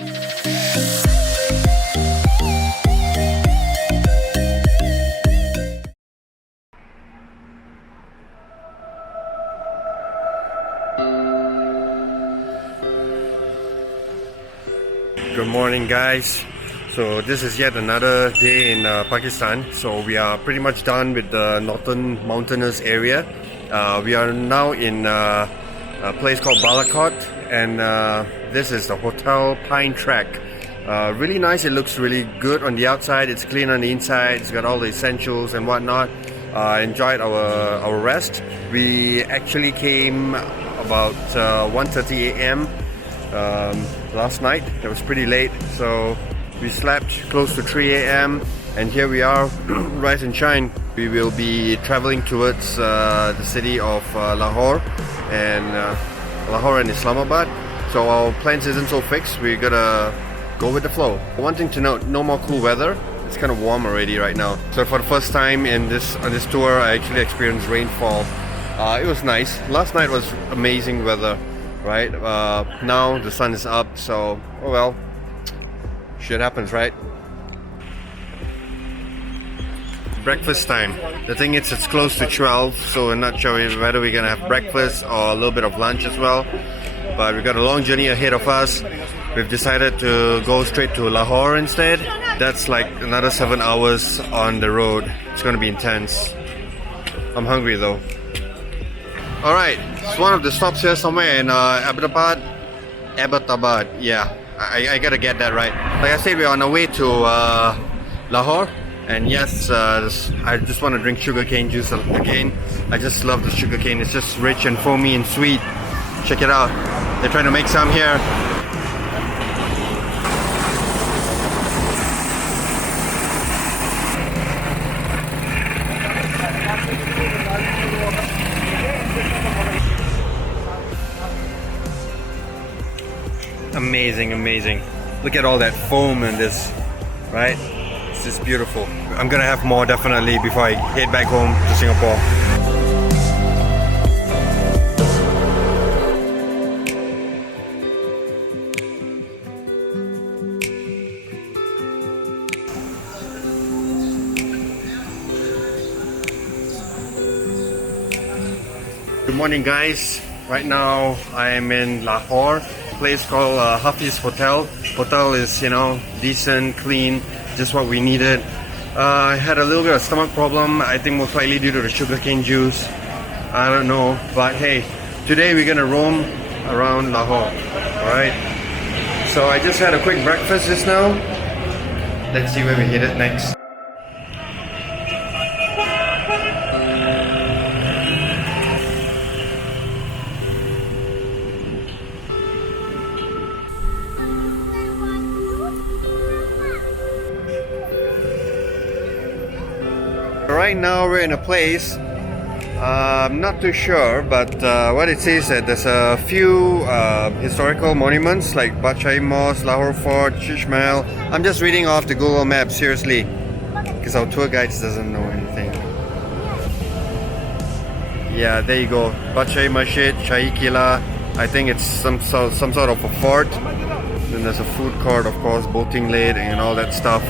Good morning, guys. So this is yet another day in Pakistan. So we are pretty much done with the northern mountainous area. We are now in a place called Balakot, and this is the Hotel Pine Track. Really nice. It looks really good on the outside. It's clean on the inside. It's got all the essentials and whatnot. Enjoyed our rest. We actually came about 1:30 a.m. Last night. It was pretty late, so we slept close to 3 a.m. and here we are, rise and shine. We will be traveling towards the city of Lahore and Islamabad. So our plans isn't so fixed. We're gonna go with the flow. One thing to note: no more cool weather. It's kind of warm already right now. So for the first time on this tour, I actually experienced rainfall. It was nice. Last night was amazing weather. Right, now the sun is up, so oh well, shit happens, right? Breakfast time. The thing is, it's close to 12, so we're not sure whether we're gonna have breakfast or a little bit of lunch as well. But we've got a long journey ahead of us. We've decided to go straight to Lahore instead. That's like another 7 hours on the road. It's gonna be intense. I'm hungry though. Alright, it's one of the stops here somewhere in Abbottabad. Yeah, I gotta get that right. Like I said, we're on our way to Lahore. And yes, I just want to drink sugarcane juice again. I just love the sugarcane. It's just rich and foamy and sweet. Check it out. They're trying to make some here. Amazing. Look at all that foam in this, right? It's just beautiful. I'm gonna have more definitely before I head back home to Singapore. Good morning, guys. Right now I am in Lahore. Place called Hafiz Hotel. Hotel is, you know, decent, clean, just what we needed. I had a little bit of stomach problem. I think most likely due to the sugarcane juice. I don't know, but hey, today we're gonna roam around Lahore. Alright. So I just had a quick breakfast just now. Let's see where we headed next. Right now we're in a place, I'm not too sure, but what it says that there's a few historical monuments like Badshahi Mosque, Lahore Fort, Shishmail. I'm just reading off the Google Maps, seriously, because our tour guide doesn't know anything. Yeah, there you go. Badshahi Masjid, Shahi Kila. I think it's some sort of a fort. Then there's a food court, of course, boating lane and all that stuff.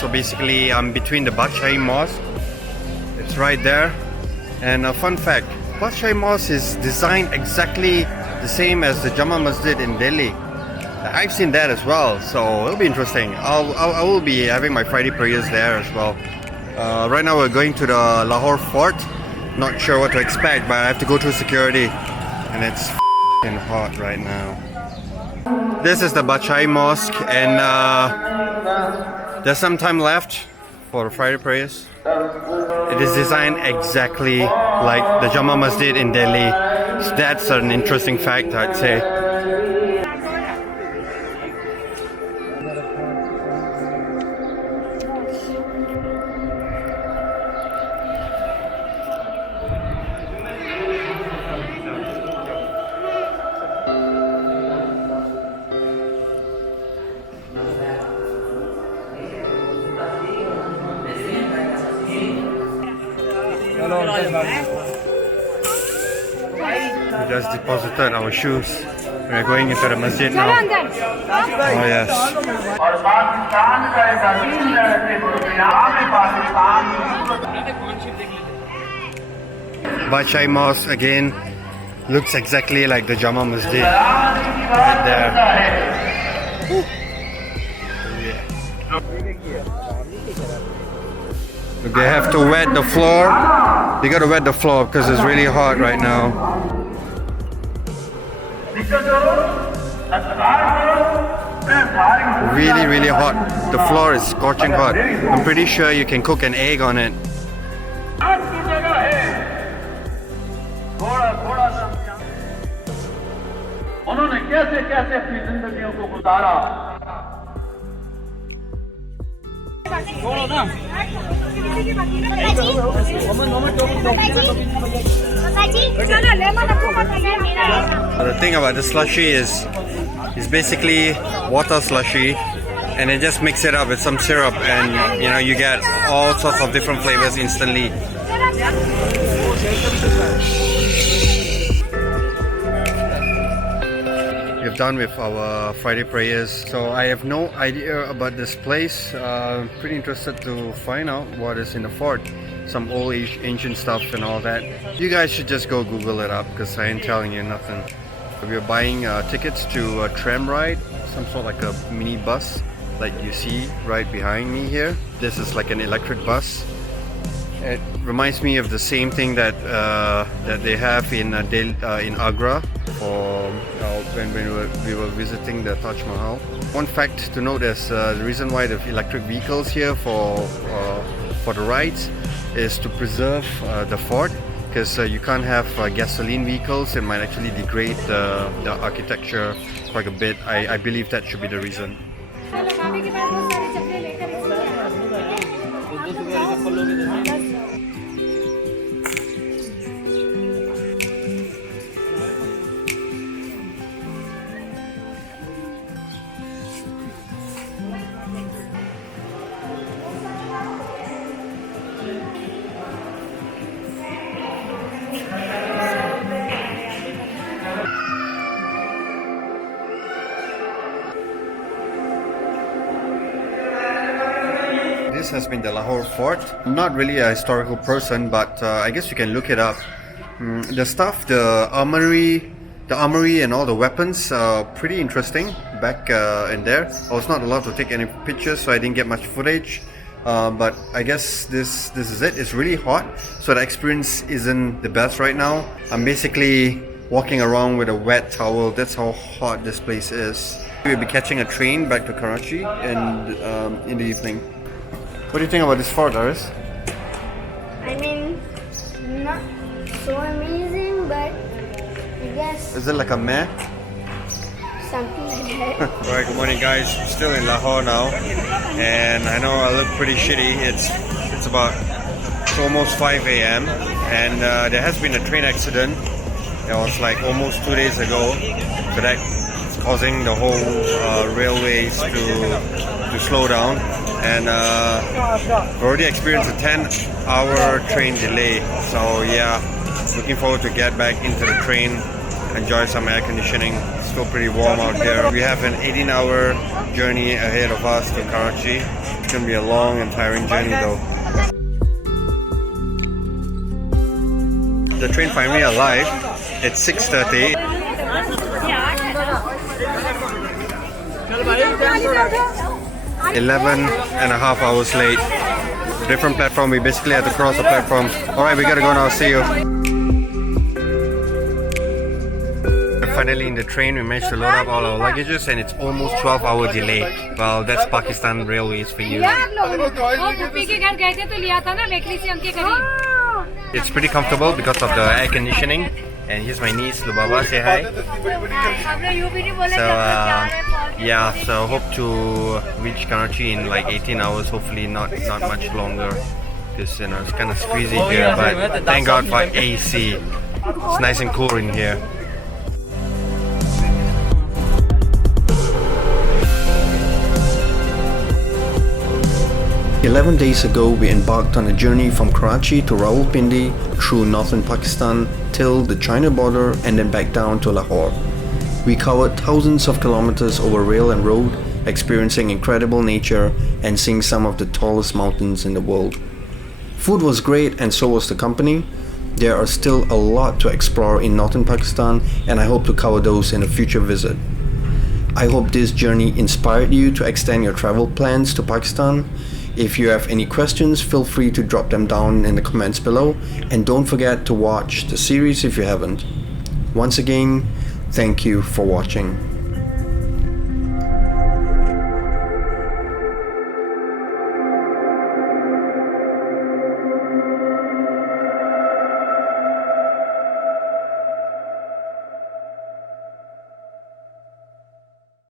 So basically I'm between the Badshahi Mosque. It's right there. And a fun fact, Badshahi Mosque is designed exactly the same as the Jama Masjid in Delhi. I've seen that as well, so it'll be interesting. I will be having my Friday prayers there as well. Right now we're going to the Lahore Fort. Not sure what to expect, but I have to go through security. And it's f***ing hot right now. This is the Badshahi Mosque, and there's some time left for the Friday prayers. It is designed exactly like the Jama Masjid in Delhi. So that's an interesting fact, I'd say. We just deposited our shoes. We're going into the masjid now. Oh yes. Badshahi Mosque again looks exactly like the Jama Masjid. Right there. They have to wet the floor. They gotta wet the floor because it's really hot right now. Really, really hot. The floor is scorching hot. I'm pretty sure you can cook an egg on it. The thing about the slushy is it's basically water slushy, and then just mix it up with some syrup, and you know, you get all sorts of different flavors instantly. We've done with our Friday prayers, so I have no idea about this place. Pretty interested to find out what is in the fort, some old ancient stuff and all that. You guys should just go Google it up because I ain't telling you nothing. We're buying tickets to a tram ride, some sort of like a mini bus like you see right behind me here. This is like an electric bus. It reminds me of the same thing that that they have in Agra for when we were visiting the Taj Mahal. One fact to note is the reason why the electric vehicles here for the rides is to preserve the fort, because you can't have gasoline vehicles. It might actually degrade the architecture quite a bit. I believe that should be the reason. This has been the Lahore Fort. I'm not really a historical person, but I guess you can look it up. The stuff, the armory and all the weapons are pretty interesting back in there. I was not allowed to take any pictures, so I didn't get much footage. But I guess this is it. It's really hot, so the experience isn't the best right now. I'm basically walking around with a wet towel. That's how hot this place is. We'll be catching a train back to Karachi in the evening. What do you think about this fort, Aris? I mean, not so amazing, but I guess Is it like a meh? something like that. Alright, good morning guys. Still in Lahore now, and I know I look pretty shitty. It's almost 5 a.m. and there has been a train accident. It was like almost 2 days ago, so that's causing the whole railways to slow down. And we already experienced a 10-hour train delay. So yeah, looking forward to get back into the train, enjoy some air conditioning. still pretty warm out here. We have an 18-hour journey ahead of us to Karachi. It's gonna be a long and tiring journey though. The train finally arrived. It's 6:30. 11.5 hours late. Different platform. We basically had to cross the platform. Alright, we gotta go now. See you. Finally in the train, we managed to load up all our luggages and it's almost 12-hour delay. Well, that's Pakistan Railways for you. It's pretty comfortable because of the air conditioning. And here's my niece, Lubaba. Say hi. So yeah, so hope to reach Karachi in like 18 hours. Hopefully not much longer. Because you know it's kind of squeezy here, but thank God for AC. It's nice and cool in here. 11 days ago, we embarked on a journey from Karachi to Rawalpindi through northern Pakistan till the China border and then back down to Lahore. We covered thousands of kilometers over rail and road, experiencing incredible nature and seeing some of the tallest mountains in the world. Food was great and so was the company. There are still a lot to explore in northern Pakistan and I hope to cover those in a future visit. I hope this journey inspired you to extend your travel plans to Pakistan. If you have any questions, feel free to drop them down in the comments below and don't forget to watch the series if you haven't. Once again, thank you for watching.